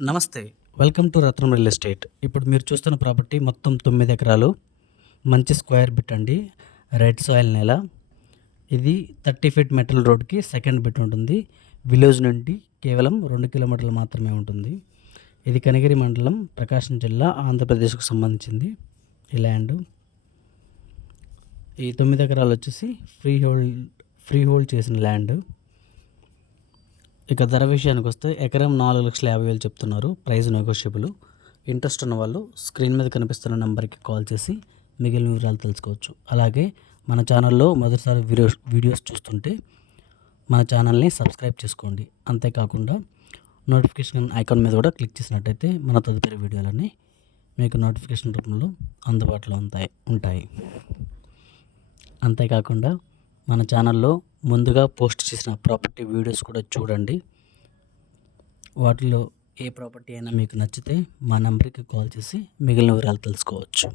నమస్తే. Welcome to Ratnam real estate. ఇప్పుడు మీరు చూస్తున్న ప్రాపర్టీ మొత్తం 9 ఎకరాలు. మంచి స్క్వేర్ బిట్ అండి. రెడ్ సాయిల్ నేల. ఇది 30 ఫీట్ మెటల్ రోడ్కి సెకండ్ బిట్ ఉంటుంది. విలేజ్ నుండి కేవలం 2 కిలోమీటర్లు మాత్రమే ఉంటుంది. ఇది కనిగిరి మండలం, ప్రకాశం జిల్లా, ఆంధ్రప్రదేశ్కు సంబంధించింది ఈ ల్యాండ్. ఈ 9 ఎకరాలు వచ్చేసి ఫ్రీ హోల్డ్ చేసిన ల్యాండ్. ఇక ధర విషయానికి వస్తే ఎకరం 4,50,000 చెప్తున్నారు. Price negotiable. ఇంట్రెస్ట్ ఉన్న వాళ్ళు స్క్రీన్ మీద కనిపిస్తున్న నెంబర్కి కాల్ చేసి మిగిలిన వివరాలు తెలుసుకోవచ్చు. అలాగే మన ఛానల్లో మొదటిసారి వీడియోస్ చూస్తుంటే మన ఛానల్ని సబ్స్క్రైబ్ చేసుకోండి. అంతేకాకుండా నోటిఫికేషన్ ఐకాన్ మీద కూడా క్లిక్ చేసినట్టయితే మన తదుపరి వీడియోలన్నీ మీకు నోటిఫికేషన్ రూపంలో అందుబాటులో ఉంటాయి. అంతేకాకుండా మన ఛానల్లో ముందుగా పోస్ట్ చేసిన ప్రాపర్టీ వీడియోస్ కూడా చూడండి. వాటిలో ఏ ప్రాపర్టీ అయినా మీకు నచ్చితే మా నెంబర్కి కాల్ చేసి మిగిలిన వివరాలు తెలుసుకోవచ్చు.